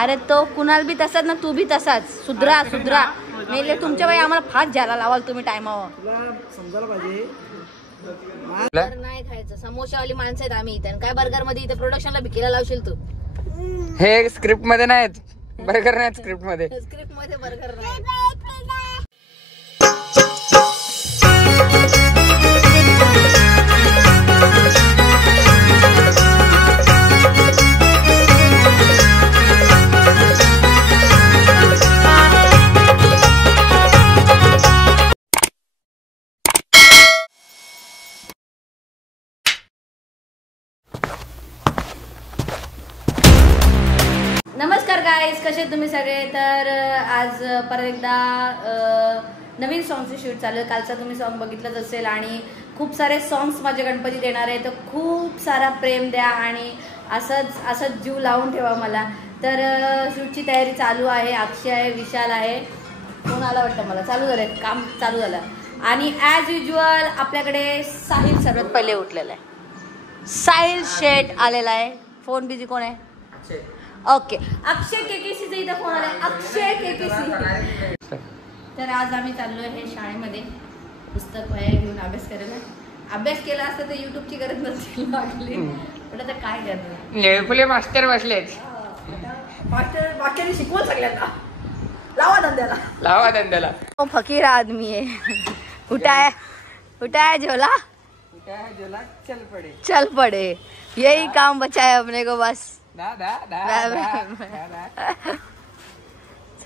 अरे तो कुणाल बी तसाच ना, तू बी तसाच. सुधरा सुधरा. मेले तुमच्या बाई आम्हाला फास्ट झाला लावाल तुम्ही टायमावर. समजायला पाहिजे. नाही खायचं. समोशावाली माणसं आहेत आम्ही इथे. काय बर्गर मध्ये इथे प्रोडक्शनला भिकेला लावशील तू. हे स्क्रिप्ट मध्ये नाहीत, बर्गर नाहीत स्क्रिप्ट मध्ये. स्क्रिप्ट मध्ये बर्गर नाही. नमस्कार गाईज, कसे तुम्ही सगळे. तर आज परत एकदा नवीन सॉंगचे शूट चालू आहे. कालचा तुम्ही सॉन्ग बघितलंच असेल आणि खूप सारे सॉंग्स माझ्या गणपतीत येणार आहे. तर खूप सारा प्रेम द्या आणि असंच जीव लावून ठेवा मला. तर शूटची तयारी चालू आहे. अक्षय आहे, विशाल आहे. फोन आला वाटतं मला. चालू झालं काम, चालू झालं. आणि ॲज युज्युअल आपल्याकडे साहिल सर्वात पहिले उठलेला आहे. साहिल शेट आलेला आहे. फोन बिझी कोण आहे? ओके, अक्षय केकेसीचा इथं फोन आलाय. अक्षय केकेसी. तर आज आम्ही चाललोय हे शाळेमध्ये पुस्तक वह्या घेऊन अभ्यास करायला. अभ्यास केला असता तर युट्यूबची गरज नसती लागली, पण आता काय करणार. निळफुले मास्टर बसलेत. मास्टर शिकवून सगळ्यांना. लावा धंद्याला. वो फकीर आदमी है. उठा है झोला, चल पड़े. यही काम बचा है अपने को बस.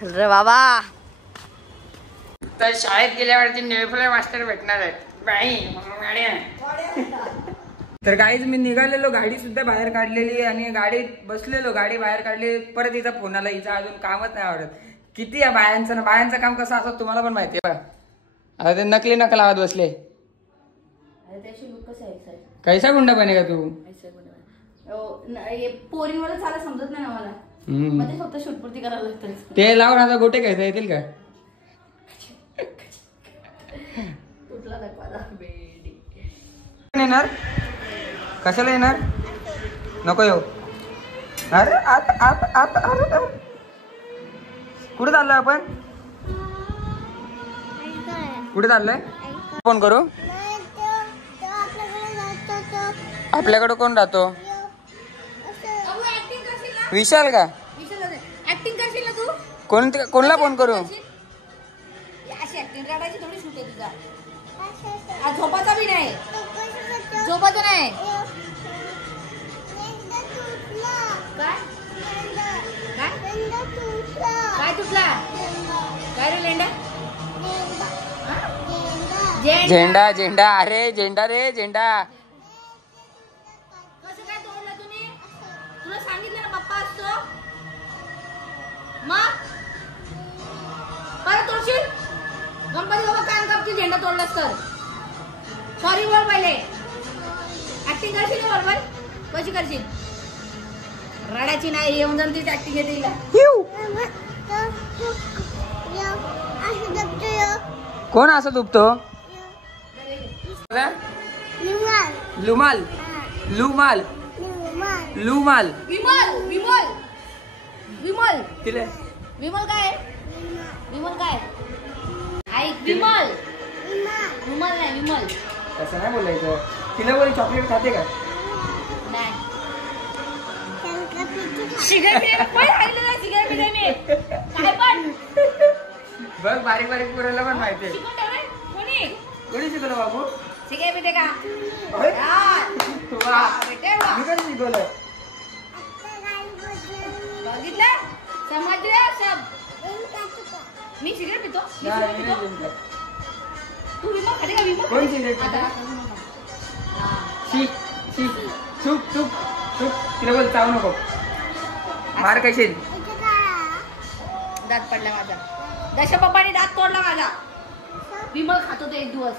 चल रे बाबा. तर शाळेत गेल्यावरती निळफुले मास्टर भेटणार आहेत. तर गाईज मी निघालेलो, गाडी सुद्धा बाहेर काढलेली आणि गाडीत बसलेलो, गाडी बाहेर काढली. परत हिचा फोन आला. हिचा अजून कामच नाही आवडत. किती या बायांचं ना, बायांचं काम कसं असं तुम्हाला पण माहिती आहे. आता ते नकली नकल आवाज बसले. कैसा गुंडा बनेगा तू? पोरींवर चाला समजत नाही मला. मध्ये फक्त शूटपुरती करायला लागतं. ते लावून आता गोटे खेळता येतील का? येणार कशाला येणार? नको येऊ. अरे आता कुठे चाललोय आपण? कुठे चाललोय? फोन करू. आपल्याकडे कोण राहतो? विशाल का? ऍक्टिंग करशील ना तू? कोणला फोन करू? अशी ऍक्टिंग करायची थोडी शूट आहे तुझा. झोपाचा बी नाही. झोपाचं नाही. काय तुटला? काय रे लेंडा? झेंडा झेंडा. अरे झेंडा रे झेंडा. कसं काय तोडलं तुम्ही? तुला सांगितलं ना पप्पा असतो. मग परत तोडशील? गणपती बाबा कान कापतील झेंडा तोडलास तर. सॉरी बोल पहिले. ऍक्टिंग करशील ना बरोबर? कशी करशील? रडायची नाही. येऊन जाऊन तीच ऍक्टिंग येते तिला. कोण असं दुखतो? लुमाल लुमाल लुमाल. विमल तिला विमल काय? विमल काय? ऐक, विमल नाही विमल. असं नाही बोलायचं. तिला बोल चॉकलेट खाते का? नाही. सिगारेट काय पण बघ, बारीक बारीक पुरायला पण माहिती. कोणी शिकवलं बाबू? सिगारेट पिते का? मी कधी शिकवलं? बघितलं? समजलं सब. मी सिगारेट पितो. तू विमल खाते का? विमल कोण सिगारेट पितो? चूप चूप चूप. तिला बोल चावू नको. मार कशी. दात पडला माझा. दशा पप्पाने दात तोडला माझा. विमल खातो तो एक दिवस.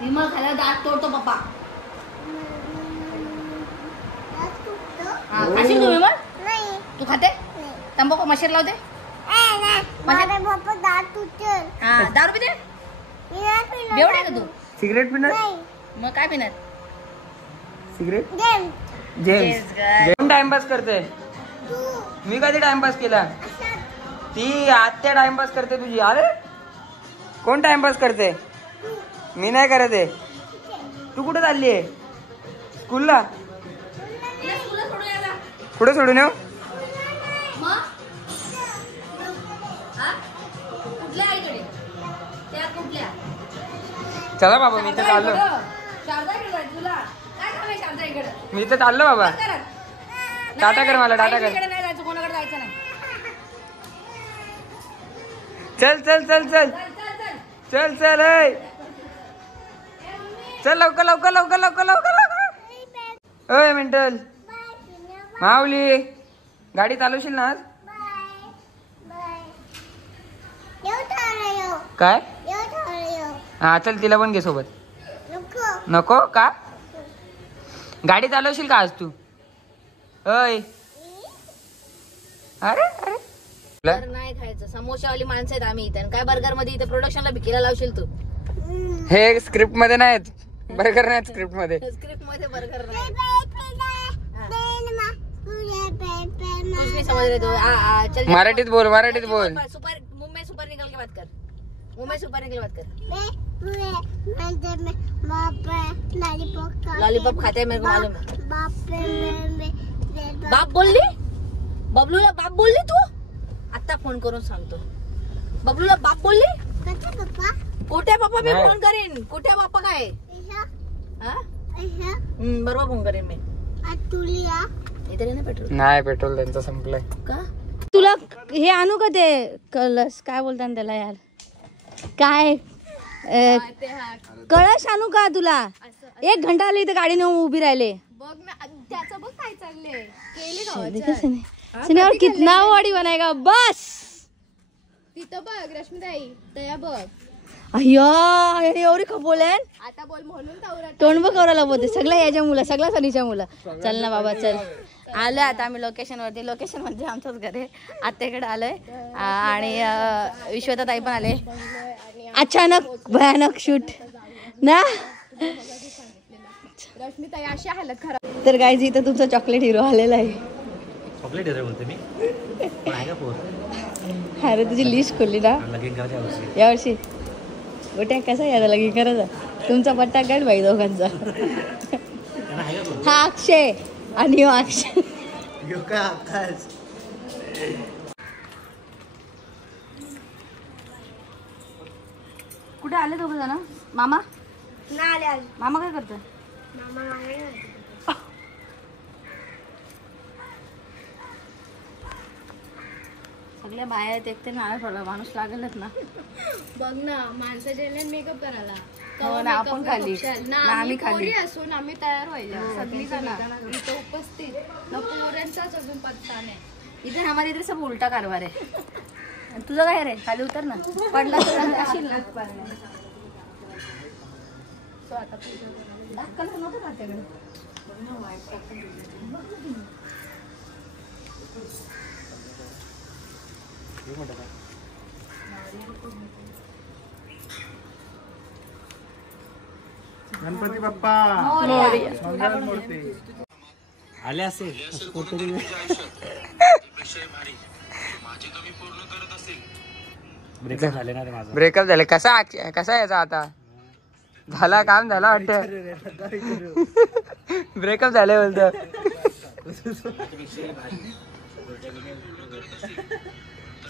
विमल खायला दात तोडतो पप्पा. खाशील तू विमल? तू खाते? तंबाखू मशीर लावते? दारू पिते? बेवडे का तू? सिगरेट पिणार? मग काय पिणार? सिगरेट जेम्स जेम टाइमपास करते. मी कधी टाइमपास केला? ती आत्या टाइमपास करते तुझी. अरे कोण टाइमपास करते? मी नाही करत आहे. तू कुठे चालली आहे? स्कूलला? कुठे सोडून येऊ? चला बाबा मी तर चाललो. मी तर चाललो बाबा. टाटा कर मला, टाटा कर. चल चल चल चल चल चल चल लवकर लवकर लवकर लवकर लवकर लवकर. ओय मेंटल माऊली, गाडी चालवशील ना आज? काय? हा चल तिला पण घे सोबत. नको का? गाडी चालवशील का आज तू? अय अरे अरे नाही खायचं. समोशावाली माणसं आहेत आम्ही इथे. काय बर्गर मध्ये इथे प्रोडक्शनला भिकीला लावशील तू? हे स्क्रिप्ट मध्ये नाहीत. बर्गर नाहीत स्क्रिप्ट मध्ये. स्क्रिप्ट मध्ये बर्गर नाही. कुछ नहीं समझ रहे तो चल मराठीत बोल, मराठीत बोल. सुपर मुंबई सुपर निकल के बात कर. मुंबई सुपर निकल बात कर. लॉलीपॉप खाते मेरे को मालूम है. बाप बोलली? बबलूला बाप बोलली तू? आता फोन करून सांगतो. बबलूला बाप बोलली? कोट्या बाप्पा मी फोन करेन. कोट्या बाप्पा काय? बरोबर फोन करेन मी. इथे ना पेट्रोल नाही, पेट्रोल त्यांचं संपलंय. का? तुला हे आणू का ते कलश काय बोलतात त्याला यार, काय कळश आणू का तुला? 1 घंटा आली इथे गाडी नेऊन उभी राहिले. बघ ना त्याचं बघ काय चाललंय. और कितना बॉडी बनाएगा बस. तिथं बघ रश्मीताई तया बघ. अय्या एवढी खपोलेन. आता बोल म्हणून तावरा तोंड बघ करायला बोलते. सगळ्या याच्या मुलं, सगळ्या सनीच्या मुलं. चल ना बाबा चल. आलं आता आम्ही लोकेशन वरती. लोकेशन म्हणजे आमचंच घर आहे. आत्याकडे आलोय आणि विश्वताताई पण आले. अचानक भयानक शूट ना. रश्मीताई अशी हालत खराब. तर गाईज इथं तुमचा चॉकलेट हिरो आलेला आहे. चॉकलेट हिरो बोलते मी. पण आहे का फोन? अरे तुझी लिस्ट खोलली ना लगीन करायच्या वर्षी. यावर्षी. गोट्या कसा यायला लगी करायचा तुमचा पट्टा काढ बाई दोघांचा. हा अक्षय आणि हो अक्षय. कुठे आले दोघ जण? मामा मामा काय करतो? सगळ्या बाया आहेत. एक ते नाळा थोडा माणूस लागेलच ना. बघ ना माणसं जेवल्यात मेकअप करायला. हो ना, आपण खाली ना, आम्ही खाली पोरी असून आम्ही तयार व्हायला सगळी जण इथं उपस्थित ना. पोरांचाच अजून पत्ता नाही. इथे हमारे इथे सब उलटा कारभार आहे. तुझं काय रे? खाली उतर ना. पडला तर जाशील ना. दाखल नव्हतं का त्याकडे? गणपती बाप्पा आले असेल ब्रेकअप झाले ना रे माझा. ब्रेकअप झाले. कसा कसा यायचा आता? झाला काम झाला वाटत. ब्रेकअप झाले बोलतो.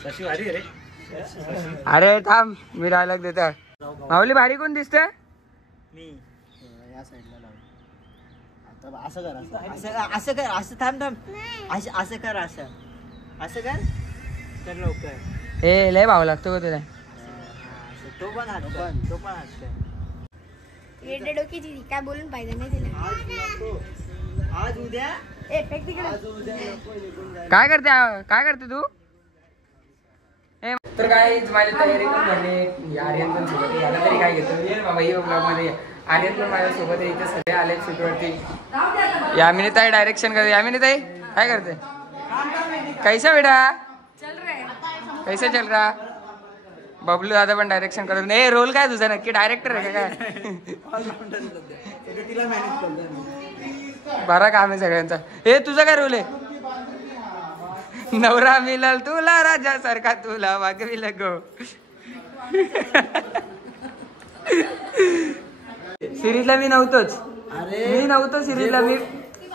शशी भारी रे. अरे थांब मी डायलॉग देतो. माऊली भारी कोण दिसते? मी या साईडला लाव. आता असं कर, असं असं कर, असं थांब थांब, असं कर, असं कर तर लवकर. ए लय भाव लागतो का तुला? तो पण हसतोय. रेड डोकीची काय बोलून पाहिजे नाही तिला. आज उद्या काय करते तू? तर काय माझी तयारी पण झाली. आर्यन पण सोबत याला तरी काय घेतो ये बाबा ये ब्लॉग मध्ये. आर्यन पण माझ्या सोबत आहे. इथे सगळे आले शूटवरती. यामिनी ताई डायरेक्शन करते. यामिनी ताई काय करते? कैसा बेटा कैसा चल रहा? बबलू दादा पण डायरेक्शन करत. नाही रोल काय तुझा नक्की? डायरेक्टर आहे का काय? बरा काम आहे सगळ्यांचा. हे तुझं काय रोल आहे? नवरा मिळाल तुला राजा सारखा तुला वागविल गो. सिरीजला मी नव्हतोच. मी नव्हतो सिरीजला.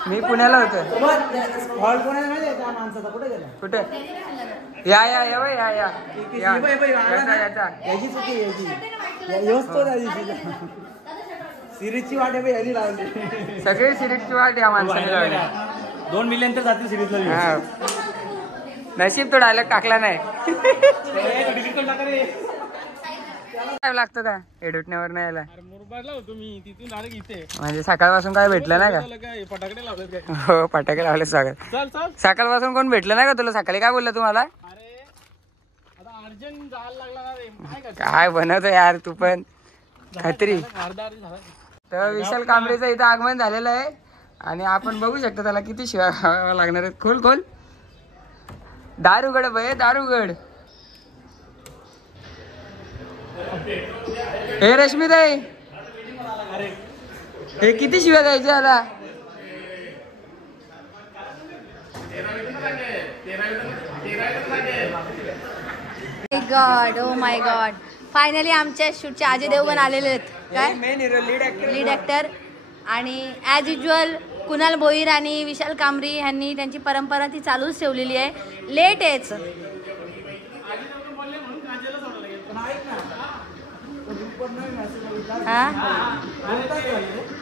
मी पुण्याला होतो. हॉल कोणाला माहिती आहे त्या माणसाचा? कुठे गेला? कुठे? या या या या या या. याचा. याची चुकी याची. तो त्या दिवशी सिरीजची वाट आहे याची लावली. सगळे सिरीजची वाट या माणसाने लावली. 2 मिलियन तर जातील सिरीजला. हा. नशीब तो डायलॉग टाकला नाही. काय लागतं का एडिटण्यावर नाही यायला? म्हणजे सकाळपासून काय भेटलं नाही का? हो फटाके लावले सकाळपासून. कोण भेटलं नाही का तुला सकाळी? काय बोललं तुम्हाला? काय बनवतो यार तू पण खत्री. तर विशाल कांबळेचं इथं आगमन झालेलं आहे आणि आपण बघू शकतो त्याला किती शिवाय लागणार आहेत. खोल खोल. दार उघड बये, दार उघड. हे रश्मीताई हे किती शिव्या द्यायचे आता? God, oh my God. Finally आमच्या शूटचे अजय देवगण आलेले आहेत. काय मेन हिरो, लीड ऍक्टर. आणि ॲज युजल कुणाल भोईर आणि विशाल कांबरी यांनी त्यांची परंपरा ती चालूच ठेवलेली आहे. लेट आहेच.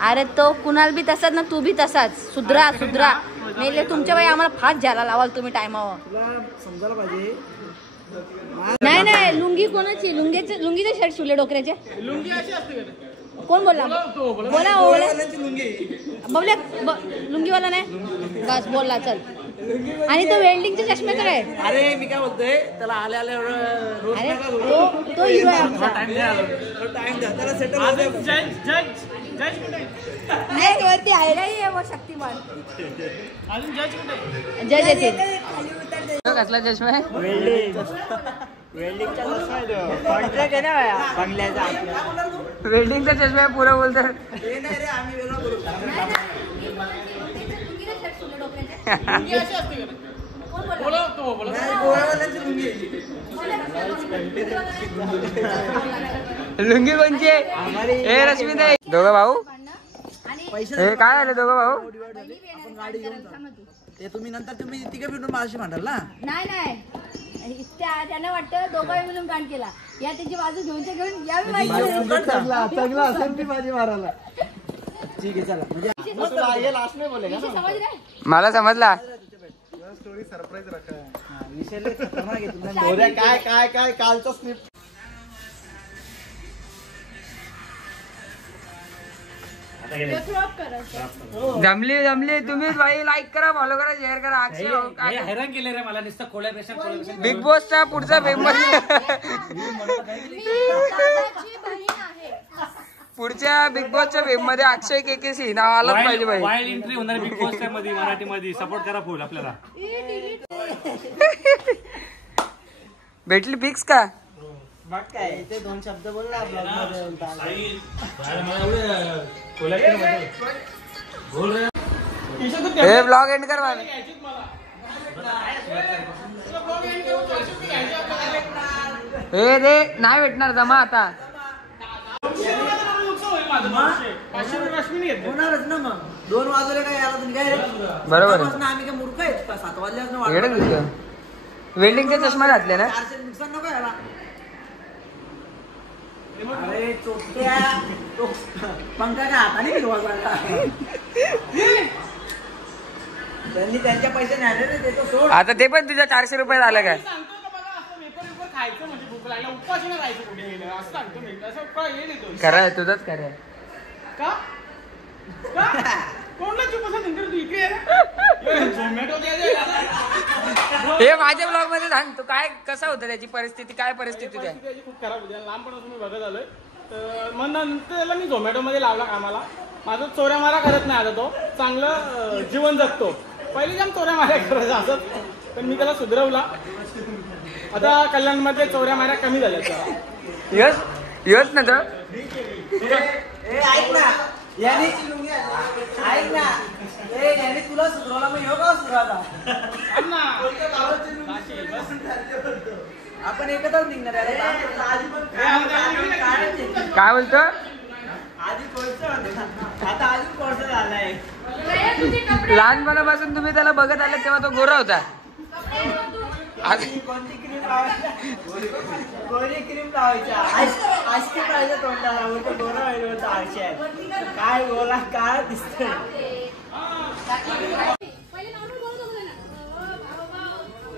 अरे तो कुणाल बी तसाच ना, तू बी तसाच. सुधरा सुधरा. नाही तुमच्या बाई आम्हाला फास्ट घ्यायला लावाल तुम्ही टायमावर. समजायला पाहिजे. नाही नाही लुंगी कोणाची? लुंगीचे शर्ट शिवले डोकऱ्याचे. कोण बोलला? बोला बोला लुंगीवाला नाही बस बोलला. चल. आणि तो वेल्डिंगचे चष्म्याचं काय? अरे मी काय बोलतोय त्याला आल्या आल्या अरे तो हिरो आहे आमचा. टाइम द्या त्याला सेटल. नाही वरती आयलाही आहे शक्तिमान. जज येते. कसला चष्मा आहे? वेल्डिंगचा चष्मा आहे तो. कॉन्ट्रॅक्ट आहे ना बंगल्याचा. वेल्डिंगचा चष्मा आहे पुरं बोलतात. ते नाही रे आम्ही वेगळं बोलू. लुंगी कोणची? हे रश्मीताई दोघं भाऊ. हे काय आले दोघं भाऊ? आपण गाडी घेऊन जाऊ. ते तुम्ही नंतर तुम्ही तिघे फिरून माझ्याशी भांडाल ना. नाही त्यांना वाटतं दोघांनी मिळून कांड केला. या त्याची बाजू घेऊन यावी चांगला असेल ती माझी मारायला. ठीक आहे चला. म्हणजे लास्ट नाही बोले का? मला समजला. स्टोरी सरप्राईज राखा. विषय खतरनाक आहे तुमचा. काय काय काय कालचा स्क्रिप्ट. जमली तुम्ही बाई. लाईक करा, फॉलो करा, शेअर करा. हैराण केले रे मला नुसतं कोलॅबरेशन. बिग बॉसचा पुढचा फेमस पुढच्या बिग बॉसच्या फेम मध्ये अक्षय केकेसी नाव आलंच पाहिजे बाई. वाईल्ड एंट्री होणार बिग बॉसच्या मध्ये मराठीमध्ये. सपोर्ट करा फुल आपल्याला. भेटली फिक्स का? मग काय ते 2 शब्द बोलला हे ब्लॉग एंड कर मला. हे रे नाही भेटणार जमा आता. होणारच ना मग. 2 वाजले काय याला तुम्ही काय बरोबर. आम्ही काय मूर्ख आहेत का? 7 वाजल्या वेल्डिंगचे चष्मा घातले ना. 400 नुकसान नको याला. अरे चोट्या पंखा काय हाताने फिरवायचा? त्यांनी त्यांच्या पैसे नाही रे. ते तो सोड. आता ते पण तुझ्या 400 रुपये झालं काय? खरं आहे तुझंच खरं आहे. हे माझ्या ब्लॉग मध्ये सांग तू काय कसं होतं त्याची परिस्थिती. काय परिस्थिती त्याची? खूप खराब होती. लहानपणापासून मी बघत आलोय. तर मग नंतर त्याला मी झोमॅटो मध्ये लावला कामाला. माझं चोऱ्या मारा करत नाही. आता तो चांगलं जीवन जगतो. पहिले जाम चोऱ्या माऱ्या करायचा असत पण मी त्याला सुधरवला. आता कल्याणमध्ये चोऱ्या माऱ्या कमी झाल्या. यश ना तर ऐक ना ऐक ना याने तुला सुधरवला मग ह्यो का सुधरवला? आपण एकत्रच निघणार आहे. काय बोलतो? आधी कोर्स होता, आता अजून कोर्स झालाय. लहानपणापासून तुम्ही त्याला बघत आले तेव्हा तो गोरा होता. कोणती क्रीम लावायची? गोरी क्रीम लावायची. आजकी पाहिजे तोंडाला बोलतो गोरा व्हायला बोलतो आरशात. काय बोला काय दिसतंय.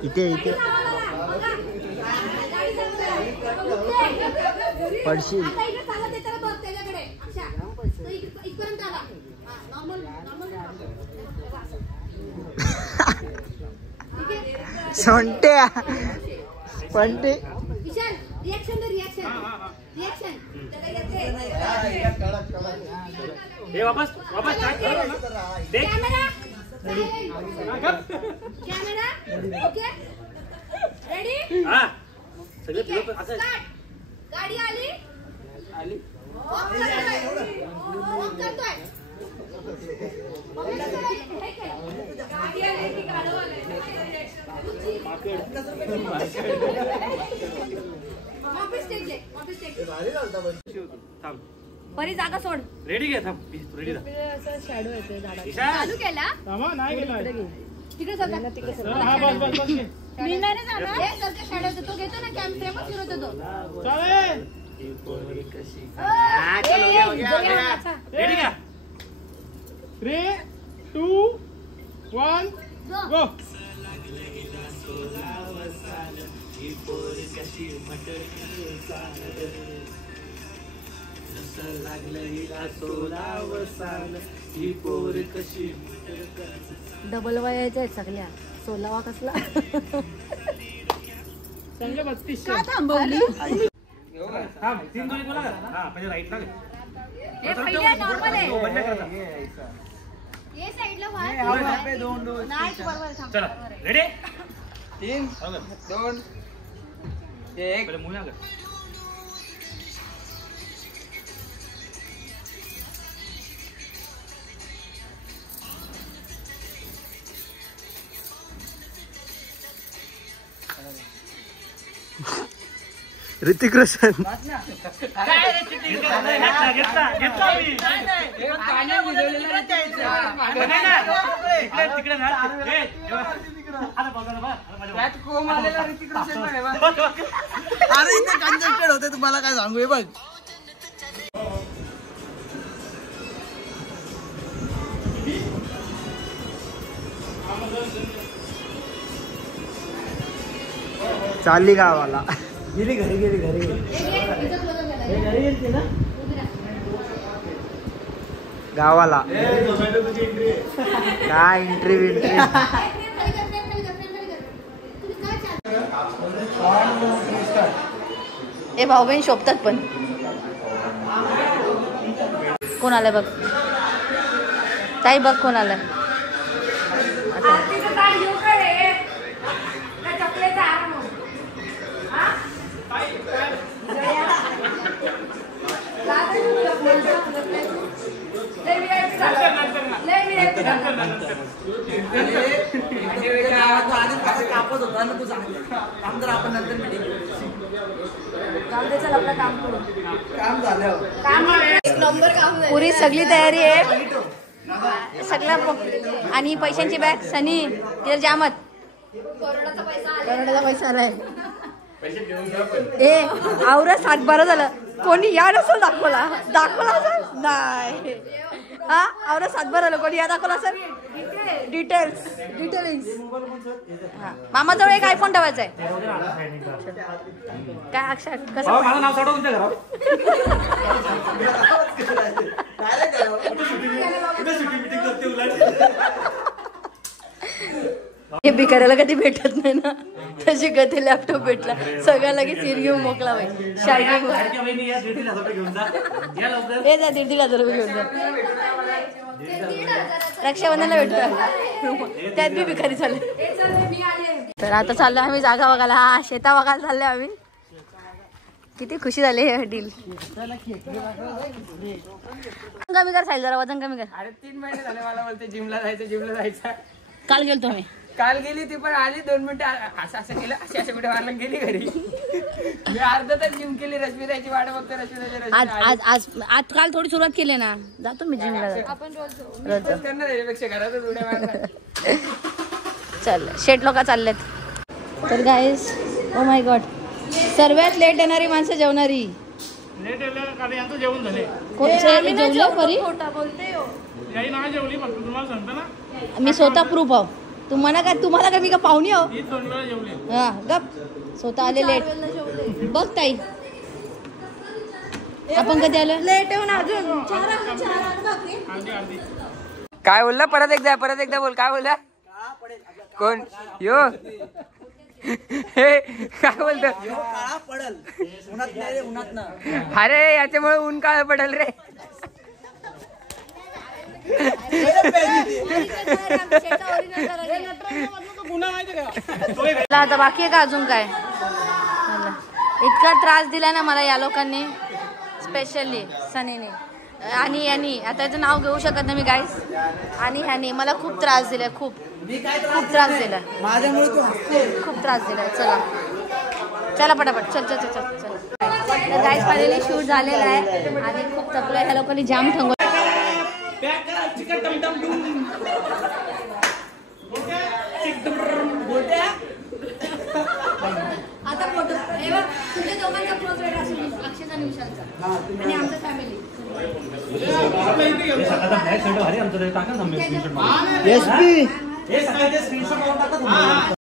इथे इथे पडशील. सोंट्या पंटे हे वापस देख. हा सगळं तुला पण असं गाडी आली आली. परी जागा सोड. रेडी घे. थांब रेडी चालू केला नाही गेला तिकडे सरका तिकडे हा बस बस बस मी नाही रे जाणार. हे सरका शॅडो तो घेतो ना कॅमेरा फिरवतो तो. चालेल रेडी घ्या. 3, 2, 1 गो. डबल वयाच्या आहेत सगळ्या. 16वा कसला चांगलं 32. का थांबवली? थांब 3 दोन्ही बोला. हा पहिले राईट लाग. हे पहिले नॉर्मल आहे. बंद करता. ये साइडला व्हा. दोन दोन नाही बरोबर थांब. चला रेडी. 3, 2, 1. पहिले मुलं आलं. ऋतिक रोशन. घेतला मी. तिकडे ना. अरे इथे कंजेस्टेड होते तुम्हाला काय सांगू. हे बघ चालली गावाला. गेली घरी गेली घरी गेली ना गावाला. काय इंटरव्ह्यू हे भाऊ बहीण शोभतात पण. कोण आलंय बघ ताई. बघ कोण आलंय. कापत होता ना तू काम तर आपण नंतर काम झालं. पुरी सगळी तयारी आहे. सगळं आणि पैशांची बॅग सनी तिला जामत. करोडाचा पैसा आलाय. ए आवरा 7 12 झालं. कोणी या नसेल दाखवला असेल नाही. हा आवरा 7 12 झालं. कोणी या दाखवला असेल. डिटेल्स. हा मामाजवळ एक आयफोन ठेवायचा आहे. काय अक्षर कसं माझं नाव साठव तुमच्या घरावर. हे भिकाऱ्याला कधी भेटत नाही ना. तशी कधी लॅपटॉप भेटला सगळ्या लगेच सिर घेऊन मोकला पाहिजे. शार्टिंग हे जा 1,500 रुपये घेऊन जा. रक्षाबंधनला भेटतो त्यात बी भिकारी झाले. तर आता चाललो आम्ही जागा बघायला. हा शेता बघायला चाललोय आम्ही. किती खुशी झाली हे डील. कमी कर साईल, जरा वजन कमी कर. अरे 3 महिने झाले मला बोलते जिमला जायचं. काल गेलतो मी. काल गेली ती पण आली 2 मिनिटं असं केलं असे कुठे मारलं गेली घरी. मी अर्धा तास जिम केली. रश्मिताची वाट बघते. आज काल थोडी सुरुवात केली ना. जातो मी जिमला. आपण रोज करणार याच्यापेक्षा घरातच उड्या मारणार. चल शेट लोक चाललेत. तर गाईस ओ माय गॉड, सर्वात लेट येणारी माणसं जेवणारी. लेट कारण यांचं जेवण झाले. कोणचे जेवलं परी? खोटा बोलते हो. याही नाही जेवली फक्त तुम्हाला सांगतो ना. मी स्वतः प्रूफ आहो. तुम्हाला काय मी का पाहुणी आहो? ही 2 वेळा जेवली. हा गप, स्वतः आले लेट. बघ ताई आपण कधी आलो? लेट येऊन अजून अर्धी काय बोलला? परत एकदा बोल. काय बोलला? कोण यो? हे काय बोलतो? काळा पडल उन्हात नाही रे, उन्हात ना. अरे याच्यामुळे ऊन काळ पडेल रे. आता बाकी आहे का अजून काय? इतका त्रास दिला ना मला या लोकांनी, स्पेशली सनीने आणि यांनी. आता याचं नाव घेऊ शकत नाही मी गाईस. आणि ह्यानी मला खूप त्रास दिलाय. खूप त्रास दिलाय माझ्यामुळे तू खूप त्रास दिलाय. चला पटापट चल. तर गाईस फायनली शूट झालेला आहे आणि खूप थकलोय. ह्या लोकांनी जाम थांबवलं. आता फोटो तुझ्या दोघांचा क्लोज वेट असेल, अक्षयचा आणि विशालचा आणि आमचा फॅमिली. आमचं टाका ना. एसपी